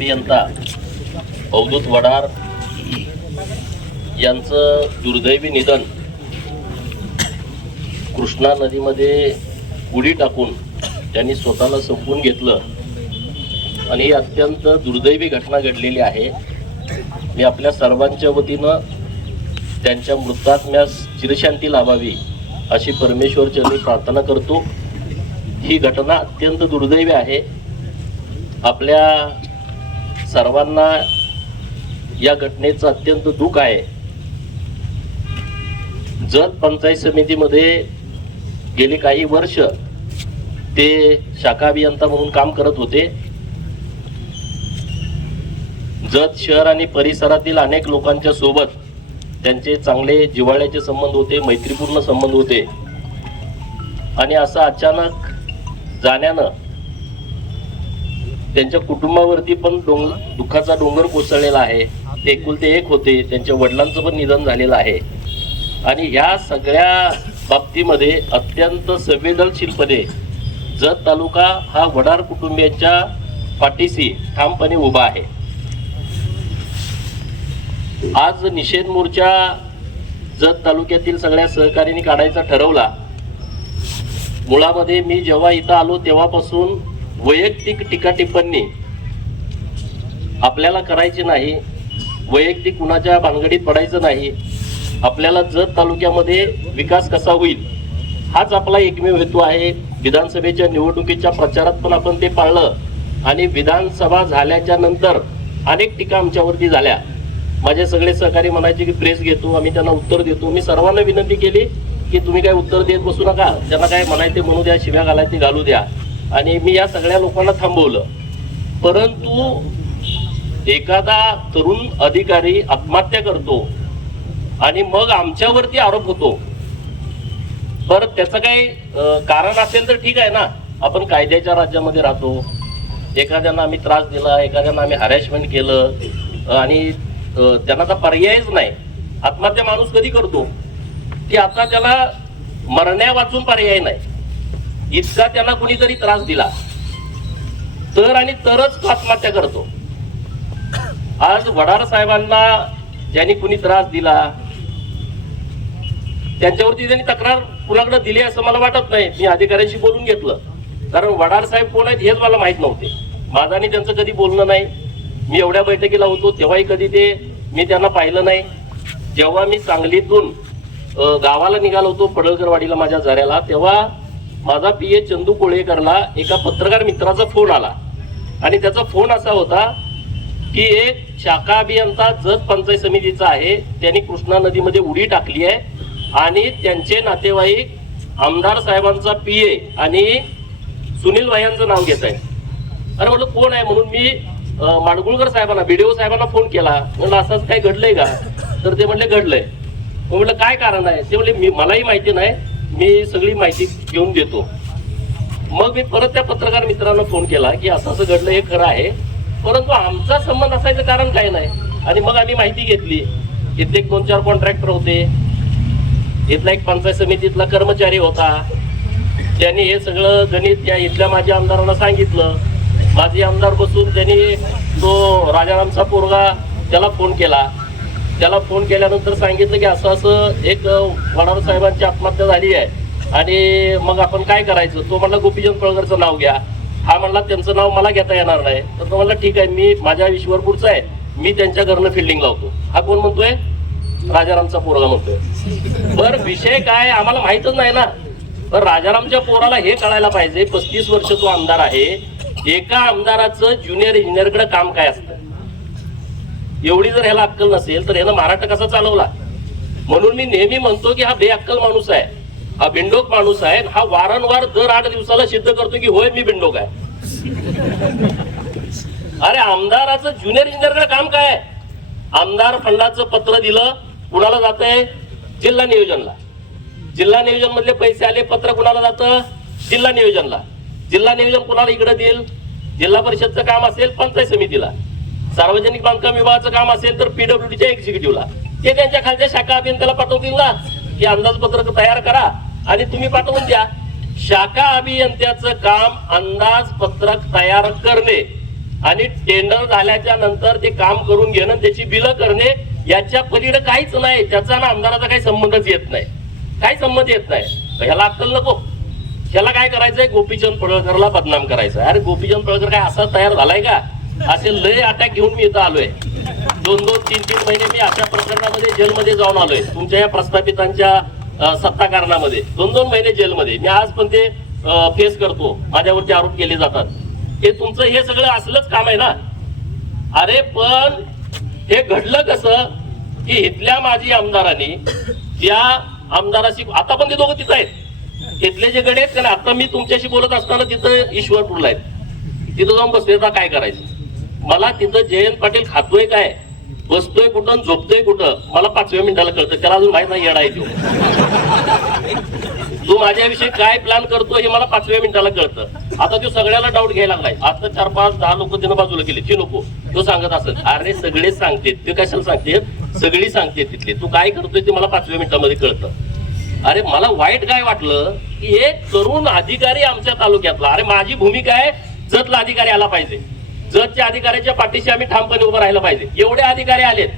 अभियंता अवधूत वडार यांचं दुर्दैवी निधन कृष्णा नदीमध्ये उडी टाकून त्यांनी स्वतःला संपवून घेतलं. आणि ही अत्यंत दुर्दैवी घटना घडलेली आहे. मी आपल्या सर्वांच्या वतीनं त्यांच्या मृतात्म्यास चिरशांती लाभावी अशी परमेश्वर प्रार्थना करतो. ही घटना अत्यंत दुर्दैवी आहे. आपल्या सर्वांना या घटनेचं अत्यंत दुःख आहे. जत पंचायत समितीमध्ये गेले काही वर्ष ते शाखा अभियंता म्हणून काम करत होते. जत शहर आणि परिसरातील अनेक लोकांच्या सोबत त्यांचे चांगले जिव्हाळ्याचे संबंध होते मैत्रीपूर्ण संबंध होते. आणि असं अचानक जाण्यानं त्यांच्या कुटुंबावरती पण डोंग दुःखाचा डोंगर कोसळलेला आहे. ते एकुलते एक होते. त्यांच्या वडिलांचं पण निधन झालेलं आहे. आणि ह्या सगळ्या बाबतीमध्ये अत्यंत संवेदनशीलपणे जत तालुका हा वडार कुटुंबियांच्या पाठीशी ठामपणे उभा आहे. आज निषेध मोर्चा जत तालुक्यातील सगळ्या सहकार्यांनी काढायचा ठरवला. मुळामध्ये मी जेव्हा इथं आलो तेव्हापासून वैयक्तिक टीका टिप्पणी आपल्याला करायची नाही वैयक्तिक कुणाच्या भानगडीत पडायचं नाही आपल्याला जत तालुक्यामध्ये विकास कसा होईल हाच आपला एकमेव हेतू आहे. विधानसभेच्या निवडणुकीच्या प्रचारात पण आपण ते पाळलं आणि विधानसभा झाल्याच्यानंतर अनेक टीका आमच्यावरती झाल्या. माझे सगळे सहकारी म्हणायचे की प्रेस घेतो आम्ही त्यांना उत्तर देतो. मी सर्वांना विनंती केली की तुम्ही काय उत्तर देत बसू नका त्यांना काय म्हणायचे म्हणू द्या शिव्या घालायचे घालू द्या. आणि मी या सगळ्या लोकांना थांबवलं. परंतु एखादा तरुण अधिकारी आत्महत्या करतो आणि मग आमच्यावरती आरोप होतो. बरं त्याचं काही कारण असेल तर ठीक आहे ना. आपण कायद्याच्या राज्यामध्ये राहतो. एखाद्यांना आम्ही त्रास दिला एखाद्यांना आम्ही हॅरॅशमेंट केलं आणि त्यांना तर पर्यायच नाही. आत्महत्या माणूस कधी करतो? की आता त्याला मरण्या वाचून पर्याय नाही. इतका त्यांना कुणीतरी त्रास दिला. तर आणि तरच आत्महत्या करतो. आज वडार साहेबांना ज्यांनी कुणी त्रास दिला त्यांच्यावरती त्यांनी तक्रार कुणाकडे दिली असं मला वाटत नाही. मी अधिकाऱ्यांशी बोलून घेतलं. कारण वडार साहेब कोण आहेत हेच मला माहीत नव्हते. माझा आणि त्यांचं कधी बोलणं नाही. मी एवढ्या बैठकीला होतो तेव्हाही कधी ते मी त्यांना पाहिलं नाही. जेव्हा मी सांगलीतून गावाला निघालो होतो पडळकरवाडीला माझ्या झऱ्याला तेव्हा माझा पी ए चंदू कोळेकरला एका पत्रकार मित्राचा फोन आला. आणि त्याचा फोन असा होता की एक शाखा अभियंता जत पंचायत समितीचा आहे त्यांनी कृष्णा नदीमध्ये उडी टाकली आहे आणि त्यांचे नातेवाईक आमदार साहेबांचा पी ए आणि सुनील भायांचं नाव घेत आहे अरे म्हटलं कोण आहे? म्हणून मी माडगुळकर साहेबांना बीडीओ साहेबांना फोन केला. म्हणलं असंच काय घडलंय का? तर ते म्हणले घडलंय. मग म्हटलं काय कारण आहे? ते म्हणले मी मलाही माहिती नाही. मी सगळी माहिती घेऊन देतो. मग मी परत त्या पत्रकार मित्रांना फोन केला की असं असं घडलं हे खरं आहे. परंतु आमचा संबंध असायचं कारण काय नाही. आणि मग आम्ही माहिती घेतली. इथले एक दोन चार कॉन्ट्रॅक्टर होते. इथला एक पंचायत समितीतला कर्मचारी होता. त्यांनी हे सगळं गणित त्या इथल्या माझ्या आमदारांना सांगितलं. माझे आमदार बसून त्यांनी तो राजारामचा पोरगा त्याला फोन केला. त्याला फोन केल्यानंतर सांगितलं की असं असं एक वडार साहेबांची आत्महत्या झाली आहे. आणि मग आपण काय करायचं? तो म्हणला गोपीचंद पळकरचं नाव घ्या. हा म्हणला त्यांचं नाव मला घेता येणार नाही. तर तो म्हणला ठीक आहे मी माझ्या विश्वरपूरचा आहे. मी त्यांच्या घरनं फिल्डिंग लावतो. हा कोण म्हणतोय? राजारामचा पोरगा म्हणतोय. बर विषय काय? आम्हाला माहितच नाही ना. तर राजारामच्या पोराला हे कळायला पाहिजे पस्तीस वर्ष तो आमदार आहे. एका आमदाराचं ज्युनियर इंजिनियरकडे काम काय असतं? एवढी जर ह्याला अक्कल नसेल तर ह्यानं महाराष्ट्र कसा चालवला? म्हणून मी नेहमी म्हणतो की हा बेअक्कल माणूस आहे. हा बिंडोक माणूस आहे. हा वारंवार दर आठ दिवसाला सिद्ध करतो की होय मी बिंडोक आहे. अरे आमदाराचं ज्युनियर इंजिनियरकडे काम काय आहे? आमदार फंडाचं पत्र दिलं कुणाला जात आहे जिल्हा नियोजनला. जिल्हा नियोजन मधले पैसे आले पत्र कुणाला जातं? जिल्हा नियोजनला. जिल्हा नियोजन कुणाला इकडे देईल? जिल्हा परिषदचं काम असेल पंचायत समितीला. सार्वजनिक बांधकाम विभागाचं काम असेल तर पीडब्ल्यूडीच्या एक्झिक्युटिव्हला ते त्यांच्या खालच्या शाखा अभियंत्याला पाठवतील ना की अंदाजपत्रक तयार करा आणि तुम्ही पाठवून द्या. शाखा अभियंत्याचं काम अंदाजपत्रक तयार करणे आणि टेंडर झाल्याच्यानंतर ते काम करून घेणं त्याची बिलं करणे याच्या पलीकडे काहीच नाही. त्याचा ना आमदाराचा काही संबंधच येत नाही. काही संबंध येत नाही. तर ह्याला अक्कल नको. ह्याला काय करायचंय? गोपीचंद पडळकरला बदनाम करायचं अरे गोपीचंद पडळकर काय असा तयार झालाय का? असे लय अटॅक घेऊन मी इथं आलोय. दोन दोन तीन तीन महिने मी अशा प्रकरणामध्ये जेलमध्ये जाऊन आलोय. तुमच्या या प्रस्थापितांच्या सत्ता कारणामध्ये दोन दोन महिने जेलमध्ये. मी आज पण ते फेस करतो. माझ्यावरती आरोप केले जातात. हे तुमचं हे सगळं असलंच काम आहे ना? अरे पण हे घडलं कसं? की इथल्या माजी आमदारांनी त्या आमदाराशी आता पण ते दोघं तिथं आहेत. इथले जे गडे आहेत ना आता मी तुमच्याशी बोलत असताना तिथं ईश्वरपूरला आहेत. तिथं जाऊन बसले काय करायचं? मला तिथं जयंत पाटील खातोय काय? बसतोय कुठं झोपतोय कुठं? मला पाचव्या मिनिटाला कळतं. त्याला अजून माहीत नाही येणार आहे तो. तू माझ्याविषयी काय प्लॅन करतो हे मला पाचव्या मिनिटाला कळतं. आता तो सगळ्याला डाऊट घ्यायला लागलाय. आता चार पाच दहा लोक तिनं बाजूला गेले ती नको. तो सांगत असत अरे सगळे सांगते ते कशाला सांगते सगळी सांगते तिथले. तू काय करतोय ते मला पाचव्या मिनिटामध्ये कळतं. अरे मला वाईट काय वाटलं की एक तरुण अधिकारी आमच्या तालुक्यातला. अरे माझी भूमिका आहे जतला अधिकारी आला पाहिजे. जतच्या अधिकाऱ्याच्या पाठीशी आम्ही ठामपणे उभं राहिलं पाहिजे. एवढे अधिकारी आलेत.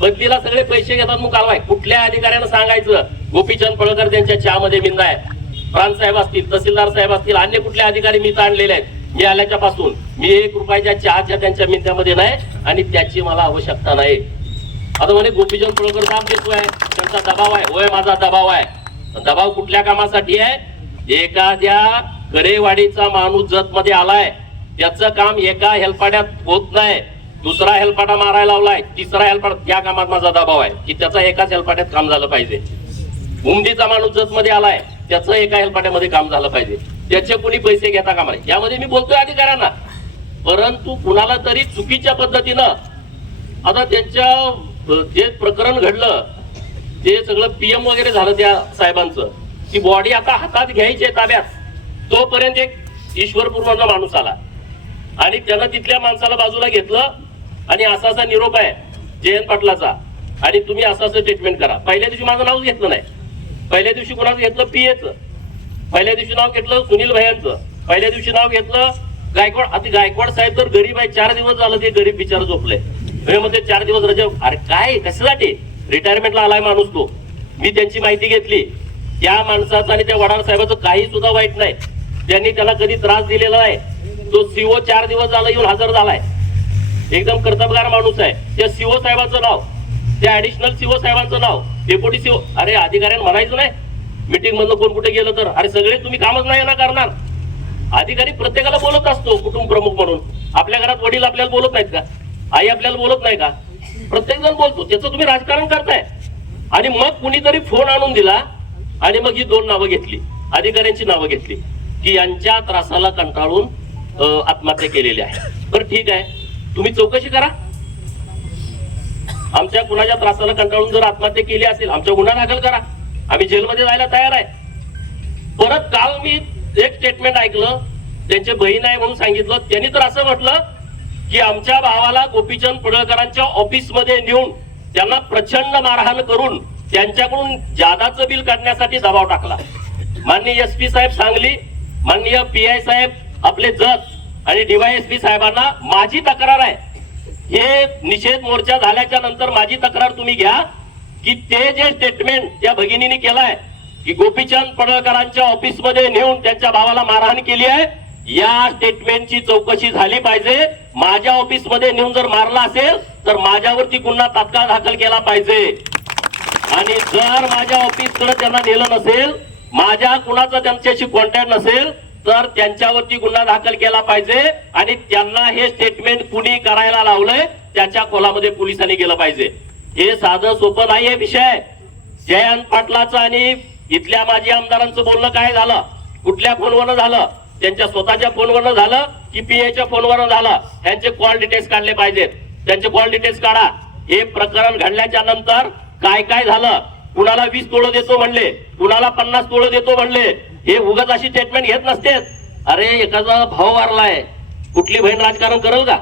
बदलीला सगळे पैसे घेतात मग कालवाय कुठल्या अधिकाऱ्यानं सांगायचं? गोपीचंद पळकर त्यांच्या चहामध्ये मिंदा आहे प्रांत साहेब असतील तहसीलदार साहेब असतील अन्य कुठले अधिकारी मी आणलेले आहेत. मी आल्याच्या पासून मी एक रुपयाच्या चहाच्या त्यांच्या मिंद्यामध्ये नाही आणि त्याची मला आवश्यकता नाही. आता म्हणे गोपीचंद पळकर दाब देतोय त्यांचा दबाव आहे. होय माझा दबाव आहे. दबाव कुठल्या कामासाठी आहे? एखाद्या करेवाडीचा माणूस जत मध्ये आलाय. त्याचं काम एका हेलपाड्यात होत नाही. दुसरा हेलपाटा मारायला लावलाय. तिसरा हेलपाटा त्या कामात माझा दबाव आहे की त्याचा एकाच हेलपाट्यात काम झालं पाहिजे. उमदीचा माणूस जत मध्ये आलाय त्याचं एका हेलपाट्यामध्ये काम झालं पाहिजे. त्याचे कुणी पैसे घेता कामा नये. यामध्ये मी बोलतोय अधिकाऱ्यांना. परंतु कुणाला तरी चुकीच्या पद्धतीनं आता त्यांच्या जे प्रकरण घडलं ते सगळं पीएम वगैरे झालं त्या साहेबांचं. ती बॉडी आता हातात घ्यायची आहे ताब्यात. तोपर्यंत एक ईश्वरपूर्वाचा माणूस आला. आणि त्यानं तिथल्या माणसाला बाजूला घेतलं आणि असा असा निरोप आहे जयंत पाटलाचा. आणि तुम्ही असं असं ट्रीटमेंट करा. पहिल्या दिवशी माझं नावच घेतलं नाही. पहिल्या दिवशी कुणाचं घेतलं? पीएच पहिल्या दिवशी नाव घेतलं सुनील भयांचं. पहिल्या दिवशी नाव घेतलं गायकवाड. आता गायकवाड साहेब तर गरीब आहे. चार दिवस झालं ते गरीब बिचार झोपले. मध्ये चार दिवस रजा. अरे काय? कशासाठी रिटायरमेंटला आलाय माणूस तो. मी त्यांची माहिती घेतली. त्या माणसाचं आणि त्या वडार साहेबाचं काही सुद्धा वाईट नाही. त्यांनी त्याला कधी त्रास दिलेला नाही. तो सीओ चार दिवस झाला येऊन हजर झालाय. एकदम कर्तबगार माणूस आहे. त्या सीओ साहेबांचं नाव त्या ऍडिशनल सीओ साहेबांचं नाव डेप्युटी सीओ अरे अधिकाऱ्यांना म्हणायचं नाही. मिटिंग मधलं कोण कुठे गेलं तर अरे सगळे तुम्ही कामच नाही ना करणार. अधिकारी प्रत्येकाला बोलत असतो कुटुंब प्रमुख म्हणून. आपल्या घरात वडील आपल्याला बोलत नाहीत का? आई आपल्याला बोलत नाही का? प्रत्येक जण बोलतो त्याचं तुम्ही राजकारण करताय. आणि मग कुणीतरी फोन आणून दिला आणि मग ही दोन नावं घेतली. अधिकाऱ्यांची नावं घेतली की यांच्या त्रासाला कंटाळून आत्महत्या केलेली आहे. तर ठीक आहे. तुम्ही चौकशी करा. आमच्या कुणाच्या त्रासाला कंटाळून जर आत्महत्या केली असेल आमच्या गुन्हा दाखल करा. आम्ही जेलमध्ये जायला तयार आहे. परत काल मी एक स्टेटमेंट ऐकलं. त्यांचे बहीण आहे म्हणून सांगितलं. त्यांनी तर असं म्हटलं की आमच्या भावाला गोपीचंद पडळकरांच्या ऑफिसमध्ये नेऊन त्यांना प्रचंड मारहाण करून त्यांच्याकडून जादाचं बिल काढण्यासाठी दबाव टाकला. माननीय एस पी साहेब सांगली माननीय पी आय साहेब आपले जत आणि डीवायएसपी साहेबांना माझी तक्रार आहे. हे निषेध मोर्चा झाल्याच्यानंतर माझी तक्रार तुम्ही घ्या की ते जे स्टेटमेंट त्या भगिनीने केलाय की गोपीचंद पडळकरांच्या ऑफिसमध्ये नेऊन त्यांच्या भावाला मारहाण केली आहे या स्टेटमेंटची चौकशी झाली पाहिजे. माझ्या ऑफिसमध्ये नेऊन जर मारला असेल तर माझ्यावरती गुन्हा तात्काळ दाखल केला पाहिजे. आणि जर माझ्या ऑफिसकडे त्यांना नेलं नसेल माझ्या कुणाचा त्यांच्याशी कॉन्टॅक्ट नसेल तर त्यांच्यावरती गुन्हा दाखल केला पाहिजे आणि त्यांना हे स्टेटमेंट कुणी करायला लावलंय त्याच्या खोलामध्ये पोलिसांनी गेलं पाहिजे. हे साधं सोपं नाही हे विषय. जयंत पाटलाचं आणि इथल्या माजी आमदारांचं बोलणं काय झालं? कुठल्या फोनवरनं झालं? त्यांच्या स्वतःच्या फोनवरनं झालं की पीएच्या फोनवरनं झालं? त्यांचे कॉल डिटेल्स काढले पाहिजेत. त्यांचे कॉल डिटेल्स काढा. हे प्रकरण घडल्याच्या नंतर काय काय झालं? कुणाला वीस तोळं देतो म्हणले? कुणाला पन्नास तोळं देतो म्हणले? हे उगाच अशी स्टेटमेंट घेत नसते अरे एखादा भाव वारलाय कुठली बहीण राजकारण करल का?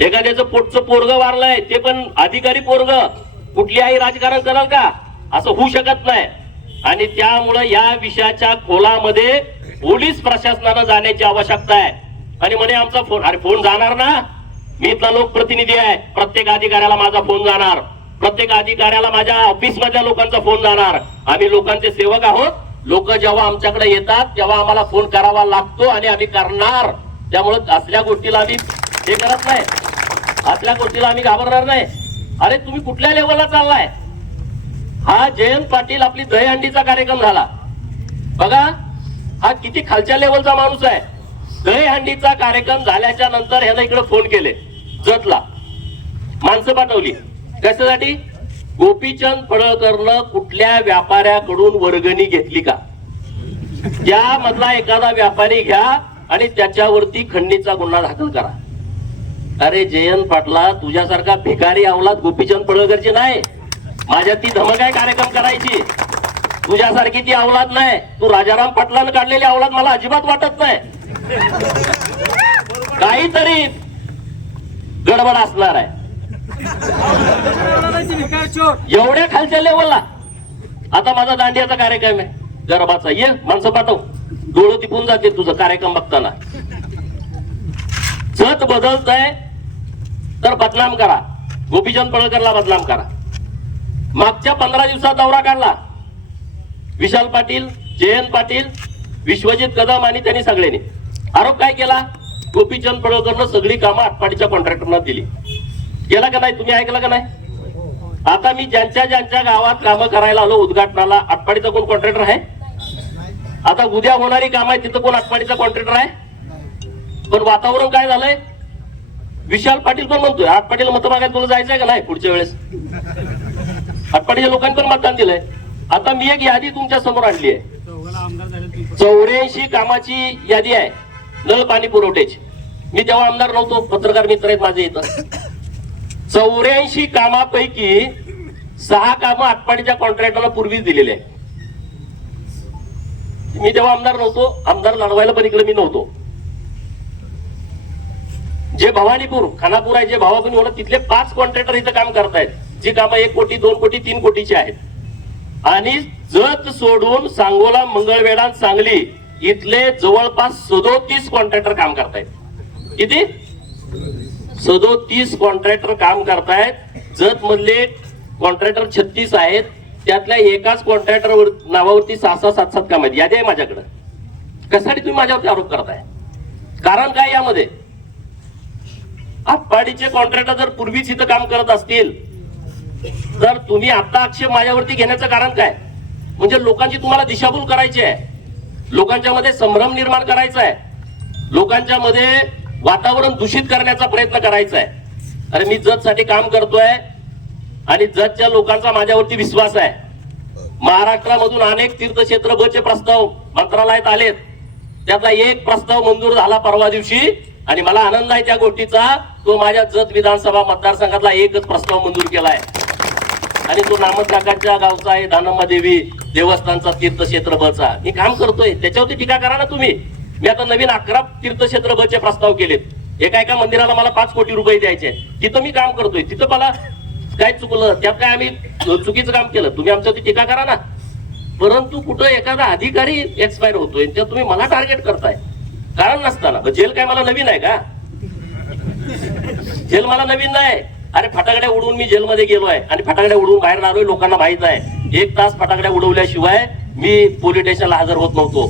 एखाद्याचं पोटचं पोरग वारलंय ते पण अधिकारी पोरग कुठली आई राजकारण कराल का? असं होऊ शकत नाही. आणि त्यामुळं या विषयाच्या खोलामध्ये पोलीस प्रशासनानं जाण्याची आवश्यकता आहे. आणि म्हणे आमचा फोन अरे फोन जाणार ना? मी इथला लोकप्रतिनिधी आहे. प्रत्येक अधिकाऱ्याला माझा फोन जाणार. प्रत्येक अधिकाऱ्याला माझ्या ऑफिस मधल्या लोकांचा फोन जाणार. आम्ही लोकांचे सेवक आहोत. लोक जेव्हा आमच्याकडे येतात तेव्हा आम्हाला फोन करावा लागतो आणि आम्ही करणार. त्यामुळे असल्या गोष्टीला आम्ही हे करत नाही. असल्या गोष्टीला आम्ही घाबरणार नाही. अरे तुम्ही कुठल्या लेवलला चाललाय? हा जयंत पाटील आपली दहीहंडीचा कार्यक्रम झाला. बघा हा किती खालच्या लेवलचा माणूस आहे. दहीहंडीचा कार्यक्रम झाल्याच्यानंतर ह्यानं इकडे फोन केले जतला. माणसं पाठवली. कशासाठी? गोपीचंद पडळकरनं कुठल्या व्यापाऱ्याकडून वर्गणी घेतली का? त्यामधला एखादा व्यापारी घ्या आणि त्याच्यावरती खंडणीचा गुन्हा दाखल करा. अरे जयंत पाटला तुझ्यासारखा भिकारी अवलाद गोपीचंद पडळकरची नाही. माझ्या ती धमक आहे कार्यक्रम करायची. तुझ्यासारखी ती अवलाद नाही. तू राजाराम पाटलानं काढलेली अवलाद मला अजिबात वाटत नाही. काहीतरी गडबड असणार आहे. एवढ्या खालच्या लेवलला आता माझा दांडियाचा कार्यक्रम आहे. गरबाचा ये माणसं पाठव. डोळं तिपून जाते तुझं कार्यक्रम बघताना. जत बदलत आहे तर बदनाम करा. गोपीचंद पळकरला बदनाम करा. मागच्या पंधरा दिवसात दौरा काढला. विशाल पाटील जयंत पाटील विश्वजित कदम आणि त्यांनी सगळ्यांनी. आरोप काय केला? गोपीचंद पडळकरनं सगळी कामं आटपाडीच्या कॉन्ट्रॅक्टरना दिली. केला का नाही? तुम्ही ऐकलं का नाही? आता मी ज्यांच्या ज्यांच्या गावात कामं करायला आलो उद्घाटनाला आटपाडीचा कोण कॉन्ट्रॅक्टर आहे? आता उद्या होणारी काम आहे तिथं कोण आटपाडीचा कॉन्ट्रॅक्टर आहे? पण वातावरण काय झालंय? विशाल पाटील पण म्हणतोय आटपाडीला मत मागायला तुला जायचंय का नाही पुढच्या वेळेस? आटपाडीच्या लोकांनी पण मतदान दिलंय. आता मी एक यादी तुमच्यासमोर आणली आहे. चौऱ्याऐंशी कामाची यादी आहे नळ पाणी पुरवठ्याची. मी तेव्हा आमदार नव्हतो पत्रकार मित्र आहेत माझे इथं. चौऱ्याऐंशी कामापैकी सहा कामं आटपाडीच्या कॉन्ट्रॅक्टरला पूर्वीच दिलेले आहे मी तेव्हा आमदार नव्हतो आमदार लढवायला पण इकडे मी नव्हतो. जे भवानीपूर खानापूर आहे जे भावापूर होणं तिथले पाच कॉन्ट्रॅक्टर इथं काम करतायत. जी कामं एक कोटी दोन कोटी तीन कोटीची आहेत. आणि जत सोडून सांगोला मंगळवेढा सांगली इथले जवळपास सदोतीस कॉन्ट्रॅक्टर काम करतायत. किती? सदोतीस कॉन्ट्रॅक्टर काम करतायत जत मधले कॉन्ट्रॅक्टर छत्तीस आहेत त्यातल्या एकाच कॉन्ट्रॅक्टर नावावरती सहा सहा सात सात काम आहेत. यादी आहे माझ्याकडे. कशासाठी तुम्ही माझ्यावरती आरोप करताय? कारण काय यामध्ये? आटपाडीचे कॉन्ट्रॅक्टर जर पूर्वीच इथं काम करत असतील तर तुम्ही आता आक्षेप माझ्यावरती घेण्याचं कारण काय? म्हणजे लोकांची तुम्हाला दिशाभूल करायची आहे. लोकांच्या मध्ये संभ्रम निर्माण करायचा आहे. लोकांच्या मध्ये वातावरण दूषित करण्याचा प्रयत्न करायचा आहे. अरे मी जतसाठी काम करतोय आणि जतच्या लोकांचा माझ्यावरती विश्वास आहे. महाराष्ट्रामधून अनेक तीर्थक्षेत्र बचे प्रस्ताव मंत्रालयात आलेत. त्यातला एक प्रस्ताव मंजूर झाला परवा दिवशी आणि मला आनंद आहे त्या गोष्टीचा. तो माझ्या जत विधानसभा मतदारसंघातला एकच प्रस्ताव मंजूर केलाय. आणि तो नामद गावचा आहे दानम्मा देवी देवस्थानचा तीर्थक्षेत्र बचा. मी काम करतोय. त्याच्यावरती टीका करा ना तुम्ही. मी आता नवीन अकरा तीर्थक्षेत्र बचे प्रस्ताव केलेत. एका एका मंदिराला मला पाच कोटी रुपये द्यायचे तिथं मी काम करतोय. तिथं मला काय चुकलं त्यात काय आम्ही चुकीचं काम केलं? तुम्ही आमच्यावरती टीका करा ना. परंतु कुठं एखादा अधिकारी एक्सपायर होतोय त्या तुम्ही मला टार्गेट करताय. कारण नसताना. जेल काय मला नवीन आहे का? जेल मला नवीन नाही. अरे फटाकड्या उडवून मी जेलमध्ये गेलो आहे आणि फटाकड्या उडवून बाहेर आलोय लोकांना माहीत आहे. एक तास फटाकड्या उडवल्याशिवाय मी पोलीस स्टेशनला हजर होत नव्हतो.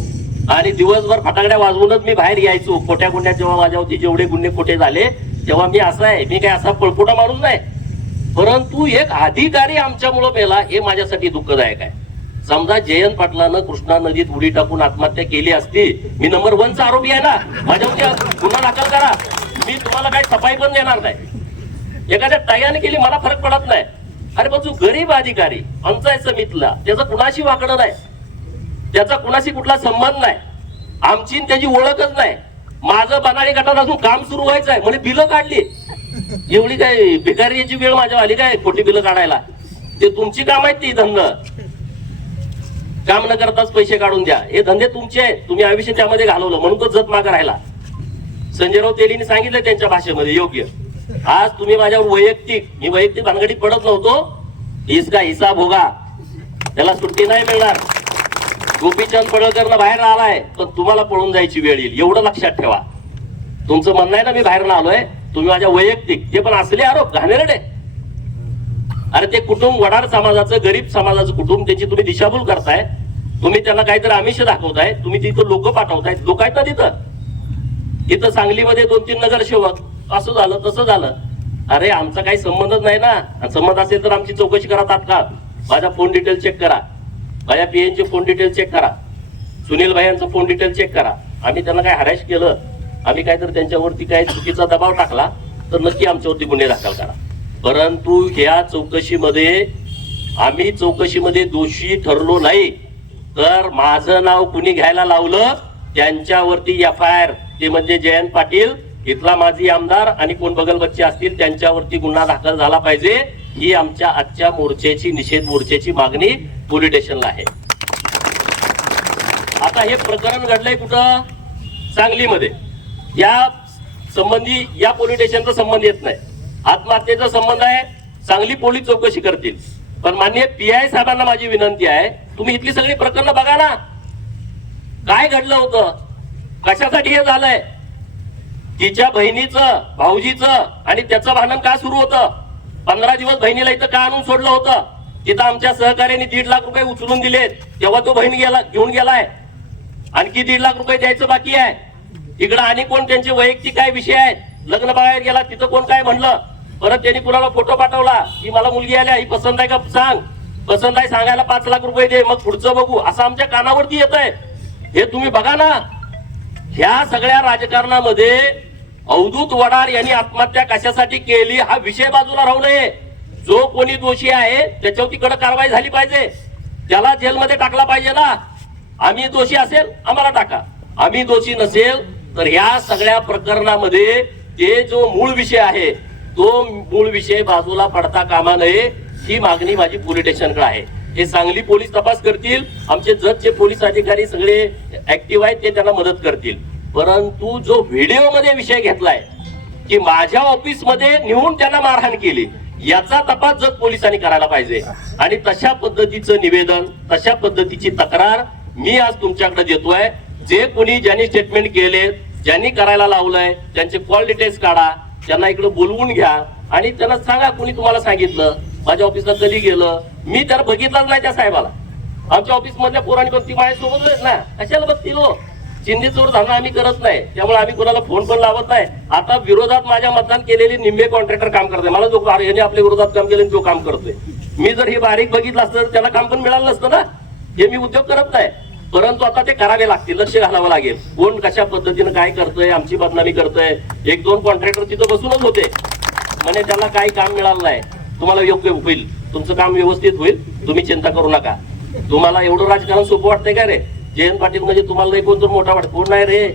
आणि दिवसभर फटाकड्या वाजवूनच मी बाहेर यायचो. खोट्या गुन्ह्यात जेव्हा माझ्यावरती जेवढे गुन्हे खोटे झाले तेव्हा मी असा आहे मी काय असा पळपुटा माणूस नाही. परंतु एक अधिकारी आमच्यामुळं मेला हे माझ्यासाठी दुःखदायक आहे. समजा जयंत पाटलानं कृष्णा नदीत उडी टाकून आत्महत्या केली असती मी नंबर वनचा आरोपी आहे ना माझ्यावरती गुन्हा दाखल करा. मी तुम्हाला काही सफाई पण देणार नाही. एखाद्या तयाने केली मला फरक पडत नाही. अरे पण जो गरीब अधिकारी पंचायत समितीला त्याचं कुणाशी वाकडं नाही? त्याचा कुणाशी कुठला संबंध नाही. आमची त्याची ओळखच नाही. माझं बनाडी गटात अजून काम सुरू व्हायचं आहे. म्हणे बिलं काढली. एवढी काय याची वेळ माझ्या आली काय खोटी बिलं काढायला? ते तुमची काम आहेत ती धंद. काम न करताच पैसे काढून द्या. हे धंदे तुमचे आहेत. तुम्ही आयुष्य त्यामध्ये घालवलं. म्हणून तो जत मागा राहिला. संजयराव तेलीने सांगितलं त्यांच्या भाषेमध्ये योग्य. आज तुम्ही माझ्यावर वैयक्तिक मी वैयक्तिक भानगडीत पडत नव्हतो. इसका हिसाब होगा. त्याला सुट्टी नाही मिळणार. गोपीचंद पडळकरला बाहेर आलाय पण तुम्हाला पळून जायची वेळ येईल. एवढं लक्षात ठेवा. तुमचं म्हणणं आहे ना मी बाहेर आलोय. तुम्ही माझ्या वैयक्तिक ते पण असले आरोप घाणेरडे. अरे ते कुटुंब वडार समाजाचं गरीब समाजाचं कुटुंब त्याची तुम्ही दिशाभूल करताय. तुम्ही त्यांना काहीतरी आमिष दाखवताय. तुम्ही तिथं लोक पाठवताय लोक आहेत ना तिथं? इथं सांगलीमध्ये दोन तीन नगरसेवक. असं झालं तसं झालं. अरे आमचा काही संबंधच नाही ना. आणि संबंध असेल तर आमची चौकशी करा तात्काळ. माझा फोन डिटेल चेक करा. माझ्या पीएनचे फोन डिटेल चेक करा. सुनील भाई यांचं फोन डिटेल चेक करा. आम्ही त्यांना काय हरॅश केलं? आम्ही काय तर त्यांच्यावरती काही चुकीचा दबाव टाकला तर नक्की आमच्यावरती गुन्हे दाखल करा. परंतु ह्या चौकशीमध्ये आम्ही चौकशीमध्ये दोषी ठरलो नाही. तर माझं नाव कुणी घ्यायला लावलं? त्यांच्यावरती एफ आय आर ते म्हणजे जयंत पाटील इथला माजी आमदार आणि कोण बगल बच्चे असतील त्यांच्यावरती गुन्हा दाखल झाला पाहिजे. ही आमच्या आजच्या मोर्चेची निषेध मोर्चेची मागणी पोलीस स्टेशनला आहे. आता हे प्रकरण घडलंय कुठं? सांगलीमध्ये. या संबंधी या पोलीस स्टेशनचा संबंध येत नाही. आत्महत्येचा संबंध आहे. सांगली पोलीस चौकशी करतील. पण मान्य पी आय साहेबांना माझी विनंती आहे तुम्ही इथली सगळी प्रकरणं बघा ना. काय घडलं होतं? कशासाठी हे झालंय? तिच्या बहिणीचं भाऊजीचं आणि त्याचं भांडण का सुरू होतं? पंधरा दिवस बहिणीला इथं का आणून सोडलं होतं? तिथं आमच्या सहकार्याने दीड लाख रुपये उचलून दिलेत. तेव्हा तो बहीण गेला घेऊन गेलाय. आणखी दीड लाख रुपये द्यायचं बाकी आहे. इकडं आणि कोण त्यांचे वैयक्तिक काय विषय आहेत? लग्न बाहेर गेला तिथं कोण काय म्हणलं? परत त्यांनी कुणाला फोटो पाठवला? की मला मुलगी आल्या ही पसंत आहे का? सांग. पसंत आहे सांगायला पाच लाख रुपये दे मग पुढचं बघू. असं आमच्या कानावरती येत आहे हे तुम्ही बघा ना. ह्या सगळ्या राजकारणामध्ये अवधूत वडार यांनी आत्महत्या कशासाठी केली हा विषय बाजूला राहू नये. जो कोणी दोषी आहे त्याच्यावरती कडक कारवाई झाली पाहिजे. त्याला जेलमध्ये टाकला पाहिजे ना. आम्ही दोषी असेल आम्हाला टाका. आम्ही दोषी नसेल तर ह्या सगळ्या प्रकरणामध्ये ते जो मूळ विषय आहे तो मूळ विषय बाजूला पडता कामा नये ही मागणी माझी पोलीस स्टेशनकडे आहे. हे सांगली पोलीस तपास करतील आमचे जजचे पोलीस अधिकारी सगळे ऍक्टिव्ह आहेत ते त्यांना मदत करतील. परंतु जो व्हिडिओमध्ये विषय घेतलाय की माझ्या ऑफिसमध्ये नेऊन त्यांना मारहाण केली याचा तपास जत पोलिसांनी करायला पाहिजे. आणि तशा पद्धतीचं निवेदन तशा पद्धतीची तक्रार मी आज तुमच्याकडे देतोय. जे कोणी ज्यांनी स्टेटमेंट केले ज्यांनी करायला लावलंय त्यांचे कॉल डिटेल्स काढा त्यांना इकडे बोलवून घ्या आणि त्यांना सांगा कोणी तुम्हाला सांगितलं. माझ्या ऑफिसला कधी गेलं? मी तर बघितलंच नाही त्या साहेबाला. आमच्या ऑफिस मधल्या पोरांनी बघती ती माझ्यासोबत ना. कशाला बघतील हो? चिंधी चोर धरणं आम्ही करत नाही. त्यामुळे आम्ही कोणाला फोन पण लावत नाही. आता विरोधात माझ्या मतदान केलेली निम्मे कॉन्ट्रॅक्टर काम करते. मला जो याने आपल्या विरोधात काम केलं तो काम करतोय. मी जर हे बारीक बघितलं असतं तर त्याला काम पण मिळालं नसतं ना. हे मी उद्योग करत नाही. परंतु आता ते करावे लागतील लक्ष घालावं लागेल. कोण कशा पद्धतीनं काय करतोय आमची बदनामी करतोय. एक दोन कॉन्ट्रॅक्टर तिथं बसूनच होते. म्हणे त्याला काही काम मिळालं नाही. तुम्हाला योग्य होईल. तुमचं काम व्यवस्थित होईल. तुम्ही चिंता करू नका. तुम्हाला एवढं राजकारण सोपं वाटतंय का रे? जयंत पाटील म्हणजे तुम्हाला लई कोण तर मोठा वाटत? कोण नाही रे?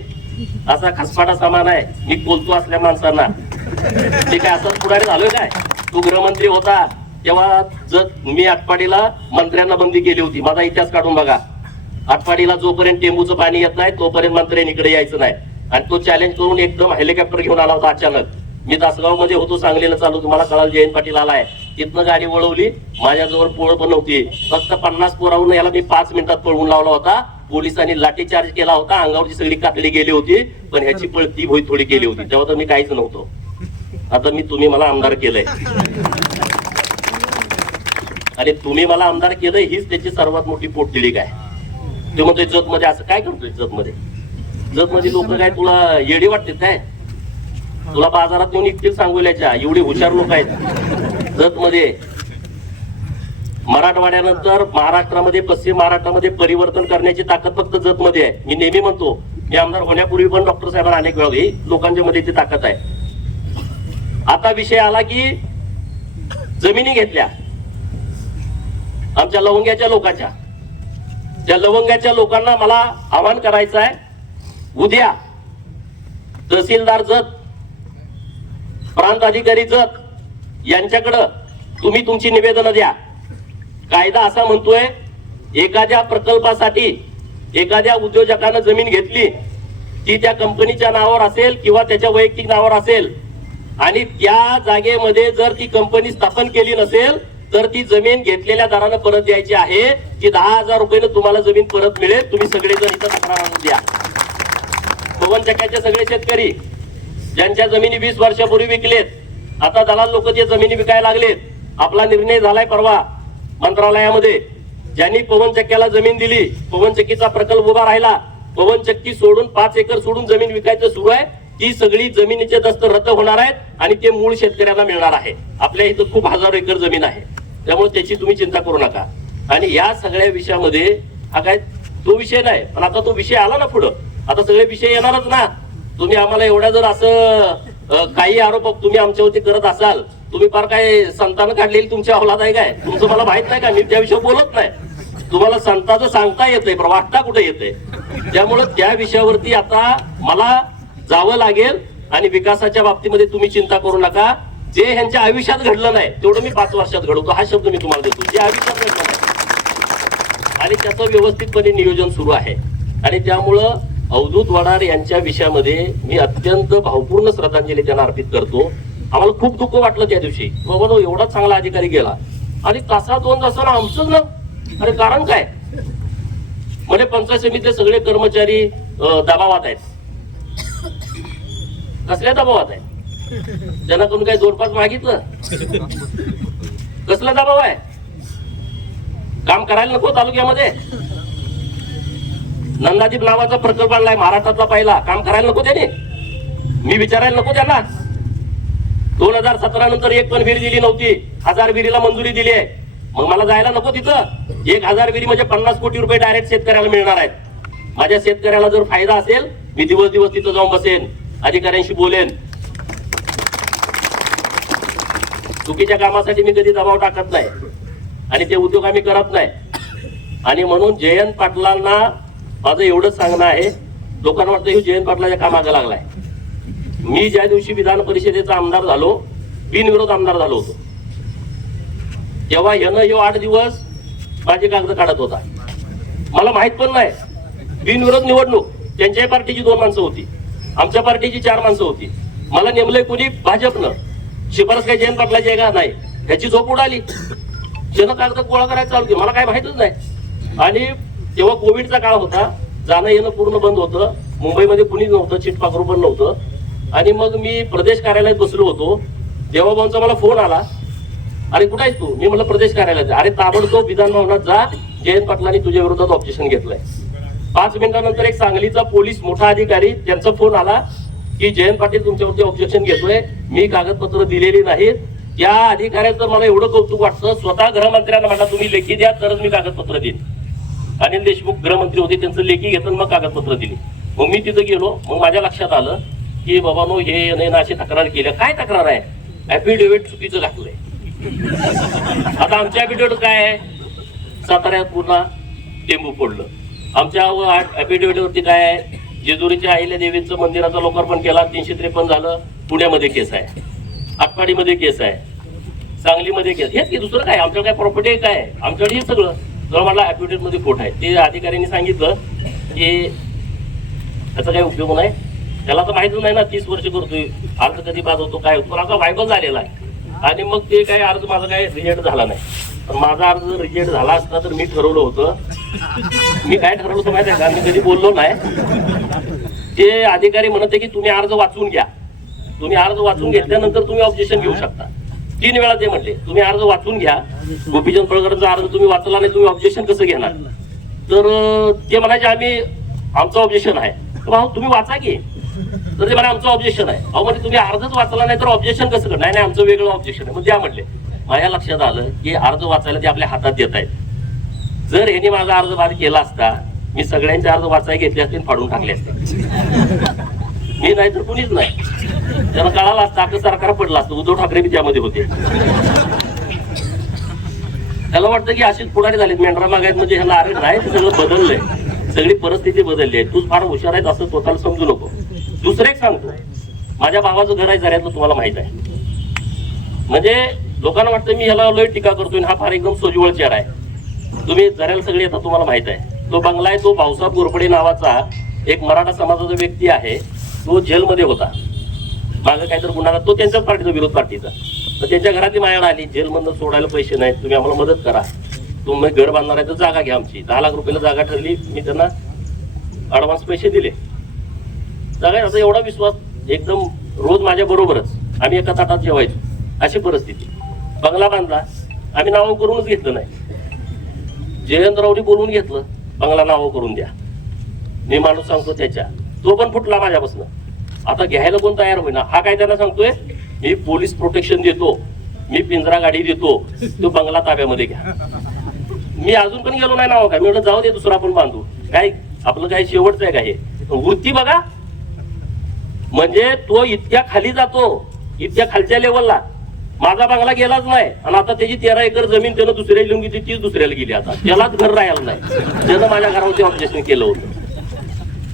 असा खसपाटा सामान आहे. मी बोलतो असल्या माणसांना. ते काय असं पुढारी झालोय काय? तू गृहमंत्री होता तेव्हा जर मी आटपाडीला मंत्र्यांना बंदी केली होती. माझा इतिहास काढून बघा. आटपाडीला जोपर्यंत टेंबूचं पाणी येत नाही तोपर्यंत मंत्र्यांनी इकडे यायचं नाही. आणि तो चॅलेंज करून एकदम हेलिकॉप्टर घेऊन आला होता अचानक. मी तासगावमध्ये होतो सांगलीला चालू तुम्हाला कळाल जयंत पाटील आलाय. तिथनं गाडी वळवली. माझ्याजवळ पोळ पण नव्हती. फक्त पन्नास पोरावरून याला मी पाच मिनिटात पळवून लावला होता. पोलिसांनी लाठीचार्ज केला होता अंगावरची सगळी कातडी गेली होती पण ह्याची पळती भोई थोडी केली होती. तेव्हा तर मी काहीच नव्हतो. आता मी तुम्ही मला आमदार केलंय. आणि तुम्ही मला आमदार केलंय हीच त्याची सर्वात मोठी पोटतिडीक आहे. ते म्हणतोय जत मध्ये असं काय करतोय जत मध्ये जत मध्ये लोक काय तुला येडी वाटते काय? तुला बाजारात नेऊन इकतील सांगोल्याच्या एवढी हुशार लोक आहेत. जत मध्ये मराठवाड्यानंतर महाराष्ट्रामध्ये पश्चिम महाराष्ट्रामध्ये परिवर्तन करण्याची ताकद फक्त जतमध्ये आहे. मी नेहमी म्हणतो मी आमदार होण्यापूर्वी पण डॉक्टर साहेबांना अनेक वेळा ही लोकांच्या मध्ये ती ताकद आहे. आता विषय आला की जमिनी घेतल्या. आमच्या लवंग्याच्या लोकांच्या. त्या लवंग्याच्या लोकांना मला आवाहन करायचं आहे उद्या तहसीलदार जत प्रांत अधिकारी जत यांच्याकडं तुम्ही तुमची निवेदनं द्या. कायदा असा म्हणतोय एखाद्या प्रकल्पासाठी एखाद्या उद्योजकानं जमीन घेतली ती त्या कंपनीच्या नावावर असेल किंवा त्याच्या वैयक्तिक नावावर असेल आणि त्या जागेमध्ये जर ती कंपनी स्थापन केली नसेल तर ती जमीन घेतलेल्या दरानं परत द्यायची आहे की दहा हजार रुपयानं तुम्हाला जमीन परत मिळेल तुम्ही सगळेजण इथं तक्रार आणून द्या. पवन चक्याचे सगळे शेतकरी ज्यांच्या जमिनी वीस वर्षापूर्वी विकलेत आता दलाल लोक जे जमिनी विकायला लागलेत आपला निर्णय झालाय परवा. मंत्रालयामध्ये ज्यांनी पवनचक्क्याला जमीन दिली पवनचक्कीचा प्रकल्प उभा राहिला पवनचक्की सोडून पाच एकर सोडून जमीन विकायचं सुरू आहे ती सगळी जमिनीचे दस्त रद्द होणार आहेत आणि ते मूळ शेतकऱ्यांना मिळणार आहे. आपल्या इथं खूप हजारो एकर जमीन आहे. त्यामुळे त्याची तुम्ही चिंता करू नका. आणि या सगळ्या विषयामध्ये हा काय तो विषय नाही पण आता तो विषय आला ना पुढं. आता सगळे विषय येणारच ना. तुम्ही आम्हाला एवढ्या जर असं काही आरोप तुम्ही आमच्यावरती करत असाल तुम्ही फार काय संतान काढलेली तुमच्या औलाद आहे काय? तुमचं मला माहीत नाही का? मी त्याविषयी बोलत नाही. तुम्हाला संताचं सांगता येतंय पण वाटता कुठे येते? त्यामुळं त्या विषयावरती आता मला जावं लागेल आणि विकासाच्या बाबतीमध्ये तुम्ही चिंता करू नका. जे ह्यांच्या आयुष्यात घडलं नाही तेवढं मी पाच वर्षात घडवतो. हा शब्द मी तुम्हाला देतो. जे आयुष्यात घडलं नाही. आणि त्याचं व्यवस्थितपणे नियोजन सुरू आहे. आणि त्यामुळं अवधूत वडार यांच्या विषयामध्ये मी अत्यंत भावपूर्ण श्रद्धांजली त्यांना अर्पित करतो. आम्हाला खूप दुःख वाटलं त्या दिवशी. बाबा तो एवढा चांगला अधिकारी गेला. आणि तासा दोन तासाला आमचंच ना? अरे कारण काय? म्हणजे पंचायत समितीचे सगळे कर्मचारी दबावात आहेत. कसल्या दबावात आहेत? त्यांना कोण काही दोन पाच मागितलं? कसला दबाव आहे? काम करायला नको तालुक्यामध्ये? नंदादीप नावाचा प्रकल्प आणलाय महाराष्ट्रातला पहिला. काम करायला नको त्याने? मी विचारायला नको त्यांना दोन हजार सतरा नंतर एक पण विहीर दिली नव्हती. हजार विहिरीला मंजुरी दिली आहे. मग मला जायला नको तिथं. एक हजार विहिरी म्हणजे पन्नास कोटी रुपये डायरेक्ट शेतकऱ्याला मिळणार आहेत. माझ्या शेतकऱ्याला जर फायदा असेल मी दिवस दिवस तिथं जाऊन बसेन अधिकाऱ्यांशी बोलेन. चुकीच्या कामासाठी मी कधी दबाव टाकत नाही. आणि ते उद्योग आम्ही करत नाही. आणि म्हणून जयंत पाटलांना माझं एवढंच सांगणं आहे. लोकांना वाटतं जयंत पाटलाच्या कामाग लागलाय. मी ज्या दिवशी विधान परिषदेचा आमदार झालो बिनविरोध आमदार झालो होतो. तेव्हा यानं हे आठ दिवस माझे कागद काढत होता. मला माहीत पण नाही. बिनविरोध निवडणूक त्यांच्याही पार्टीची दोन माणसं होती. आमच्या पार्टीची चार माणसं होती. मला नेमलंय कुणी? भाजपनं. शिफारस काही जयंत पाटलाची आहे का? नाही. ह्याची झोप उडाली. जन कागद गोळा करायला चालू मला काय माहितच नाही. आणि तेव्हा कोविडचा काळ होता जाणं येणं पूर्ण बंद होतं. मुंबईमध्ये कुणीच नव्हतं चिटपाखरू पण नव्हतं. आणि मग मी प्रदेश कार्यालयात बसलो होतो. देवाभाऊंचा मला फोन आला अरे कुठे आहेस तू? मी म्हटलं प्रदेश कार्यालयात अरे ताबडतोब विधान भवनात जा जयंत पाटलांनी तुझ्या विरोधात ऑब्जेक्शन घेतलंय. पाच मिनिटानंतर एक सांगलीचा पोलीस मोठा अधिकारी त्यांचा फोन आला की जयंत पाटील तुमच्यावरती ऑब्जेक्शन घेतोय मी कागदपत्र दिलेली नाहीत. या अधिकाऱ्याचं मला एवढं कौतुक वाटतं स्वतः गृहमंत्र्यांना म्हणा तुम्ही लेखी द्या तरच मी कागदपत्र देईन. अनिल देशमुख गृहमंत्री होते त्यांचं लेखी घेतलं मग कागदपत्र दिली. मग मी तिथं गेलो मग माझ्या लक्षात आलं की बाबा नो हे नाही ना अशी तक्रार केल्या काय तक्रार आहे? ऍफिडेव्हिट चुकीचं घातलंय. आता आमच्या ऍफिडेव्हिट काय आहे? साताऱ्यात पुन्हा टेंबू पडलं. आमच्या ऍफिडेव्हिट वरती काय आहे? जेजुरीच्या अहिल्या देवीचं मंदिराचं लोकार्पण केला तीनशे त्रेपन्न झालं. पुण्यामध्ये केस आहे. आटपाडीमध्ये केस आहे. सांगलीमध्ये केस. हेच की दुसरं काय? आमच्याकडे काय प्रॉपर्टी काय? आमच्याकडे हे सगळं. जर मला ऍफिडेव्हिटमध्ये खोट आहे. ते अधिकाऱ्यांनी सांगितलं की त्याचा काही उपयोग नाही. त्याला तर माहितच नाही ना तीस वर्ष करतोय. अर्ज कधी बाद होतो काय होतो. आता व्हायबल झालेला आहे. आणि मग ते काय अर्ज माझा काय रिजेक्ट झाला नाही. पण माझा अर्ज रिजेक्ट झाला असता तर मी ठरवलं होतं. मी काय ठरवलं होतं माहिती आहे का? मी कधी बोललो नाही. ते अधिकारी म्हणते की तुम्ही अर्ज वाचून घ्या. तुम्ही अर्ज वाचून घेतल्यानंतर तुम्ही ऑब्जेक्शन घेऊ शकता. तीन वेळा ते म्हटले तुम्ही अर्ज वाचून घ्या. गोपीचंद पळकरांचा अर्ज तुम्ही वाचला नाही तुम्ही ऑब्जेक्शन कसं घेणार? तर ते म्हणायचे आम्ही आमचं ऑब्जेक्शन आहे. भाऊ तुम्ही वाचा की. तर ते म्हणा आमचं ऑब्जेक्शन आहे. अहो म्हणजे तुम्ही अर्धच वाचला नाही तर ऑब्जेक्शन कसं करणार? नाही नाही, आमचं वेगळं ऑब्जेक्शन आहे. मग त्या म्हटले. माझ्या लक्षात आलं की अर्ज वाचायला ते आपल्या हातात देत आहेत. जर यांनी माझा अर्ज बाद केला असता मी सगळ्यांचे अर्ज वाचायला घेतले असते फाडून टाकले असते. मी नाही तर कुणीच नाही. त्याला कळाला असतं आता सरकार पडला असतं. उद्धव ठाकरे बी त्यामध्ये होते. त्याला वाटतं की असेच पुढारी झालेत. मेंढरा मागायत म्हणजे ह्याला अरे नाही सगळं बदललंय. सगळी परिस्थिती बदलली आहे. तूच फार हुशार आहेस असं स्वतःला समजू नको. दुसरं एक सांगतो. माझ्या भावाचं घर आहे जऱ्यातलं तुम्हाला माहीत आहे. म्हणजे लोकांना वाटतं मी ह्याला लय टीका करतोय हा फार एकदम सोजवळ चेहरा आहे. तुम्ही जऱ्याला सगळे येतात तुम्हाला माहीत आहे. तो बंगला आहे तो भाऊसाहेब गोरपडे नावाचा एक मराठा समाजाचा व्यक्ती आहे. तो जेलमध्ये होता. मागं काहीतरी गुन्हा तो त्यांच्याच पार्टीचा विरोध पार्टीचा. तर त्यांच्या घरातली मायाड आली. जेलमधनं सोडायला पैसे नाहीत. तुम्ही आम्हाला मदत करा. तुम्ही घर बांधणार आहे तर जागा घ्या आमची. दहा लाख रुपयाला जागा ठरली. मी त्यांना ॲडव्हान्स पैसे दिले. जागा आता एवढा विश्वास एकदम रोज माझ्या बरोबरच. आम्ही एका ताटात जेवायचो. अशी परिस्थिती. बंगला बांधला. आम्ही नाव करूनच घेतलं नाही. जयंतरावनी बोलवून घेतलं बंगला नाव करून द्या. मी माणूस सांगतो त्याच्या. तो पण फुटला माझ्यापासून. आता घ्यायला कोण तयार होईना? हा काय त्यांना सांगतोय? मी पोलीस प्रोटेक्शन देतो. मी पिंजरा गाडी देतो. तो बंगला ताब्यामध्ये घ्या. मी अजून पण गेलो नाही नाव काय मी म्हटलं जाऊ दे दुसरा आपण बांधू. काय? आपलं काय शेवटचं आहे का हे? वृत्ती बघा. म्हणजे तो इतक्या खाली जातो इतक्या खालच्या लेवलला माझा बंगला गेलाच नाही. आणि आता त्याची तेरा एकर जमीन त्यानं दुसऱ्याला लिहून घेतली तीच दुसऱ्याला गेली आता. त्यालाच घर राहायला नाही. त्यानं माझ्या घरावरती ऑब्जेक्शन केलं होतं.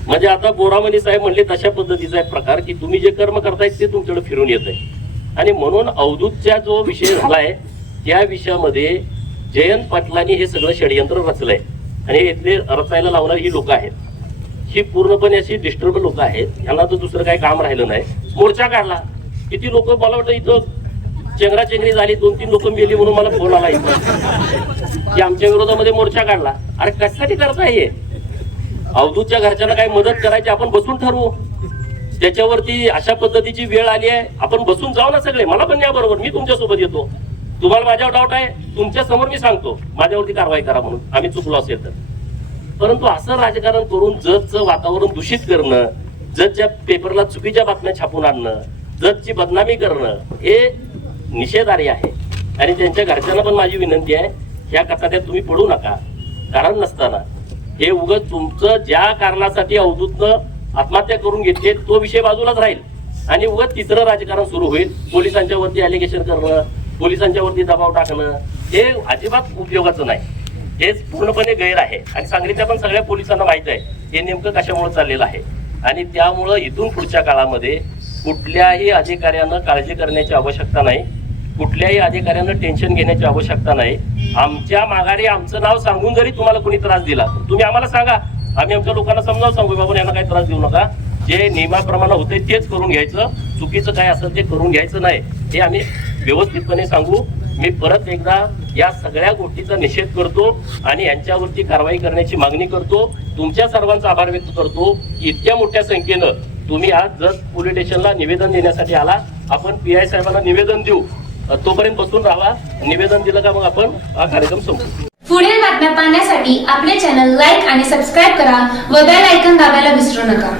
म्हणजे आता बोरामणी साहेब म्हणले तशा पद्धतीचा एक प्रकार की तुम्ही जे कर्म करताय ते तुमच्याकडे फिरून येत आहे आणि म्हणून अवधूतचा जो विषय झालाय त्या विषयामध्ये जयंत पाटलांनी हे सगळं षडयंत्र रचलंय. आणि हे इथले रचायला लावणारी ही लोक आहेत. ही पूर्णपणे अशी डिस्टर्ब लोक आहेत. यांना तर दुसरं काही काम राहिलं नाही. मोर्चा काढला. किती लोक मला वाटतं इथं चेंगरा चेंगरी झाली. दोन तीन लोक मेली म्हणून मला फोन आला इथं. की आमच्या विरोधामध्ये मोर्चा काढला. अरे कशासाठी करताय हे? अवधूतच्या घरच्यांना काही मदत करायची आपण बसून ठरवू. त्याच्यावरती अशा पद्धतीची वेळ आली आहे. आपण बसून जाऊ ना सगळे. मला पण या बरोबर. मी तुमच्यासोबत येतो. तुम्हाला माझ्यावर डाऊट आहे. तुमच्यासमोर मी सांगतो. माझ्यावरती कारवाई करा म्हणून. आम्ही चुकलो असेल तर परंतु असं राजकारण करून जजचं वातावरण दूषित करणं जजच्या पेपरला चुकीच्या बातम्या छापून आणणं जजची बदनामी करणं हे निषेधार्य आहे. आणि त्यांच्या घरच्यांना पण माझी विनंती आहे ह्या कथात्यात तुम्ही पडू नका. कारण नसताना. हे उगत तुमचं ज्या कारणासाठी अवधूतनं आत्महत्या करून घेतली तो विषय बाजूलाच राहील. आणि उगत तिसरं राजकारण सुरू होईल पोलिसांच्या वरती अलिगेशन करणं पोलिसांच्या वरती दबाव टाकणं हे अजिबात उपयोगाचं नाही. हे पूर्णपणे गैर आहे. आणि सांगलीच्या पण सगळ्या पोलिसांना माहीत आहे हे नेमकं कशामुळे चाललेलं आहे? आणि त्यामुळं इथून पुढच्या काळामध्ये कुठल्याही अधिकाऱ्यानं काळजी करण्याची आवश्यकता नाही कुठल्याही अधिकाऱ्यानं टेन्शन घेण्याची आवश्यकता नाही. आमच्या माघारी आमचं नाव सांगून जरी तुम्हाला कोणी त्रास दिला तुम्ही आम्हाला सांगा. आम्ही आमच्या लोकांना समजावून सांगू बाबा यांना काही त्रास देऊ नका. जे नियमाप्रमाणे होते तेच करून घ्यायचं. चुकीचं काय असेल ते करून घ्यायचं नाही. हे आम्ही व्यवस्थितपणे सांगू. मी परत एकदा या सगळ्या गोष्टीचा निषेध करतो आणि यांच्यावरती कारवाई करण्याची मागणी करतो. तुमच्या सर्वांचा आभार व्यक्त करतो. की इतक्या मोठ्या संख्येनं तुम्ही आज जत पोलीस स्टेशनला निवेदन देण्यासाठी आला. आपण पी आय साहेबांना निवेदन देऊ. तोपर्यंत बसून राहा. निवेदन दिलं का मग आपण? हा कार्यक्रम संपू पुढील बातम्या पाहण्यासाठी आपले चॅनल लाईक आणि सबस्क्राईब करा व बेल आयकन दाबायला विसरू नका.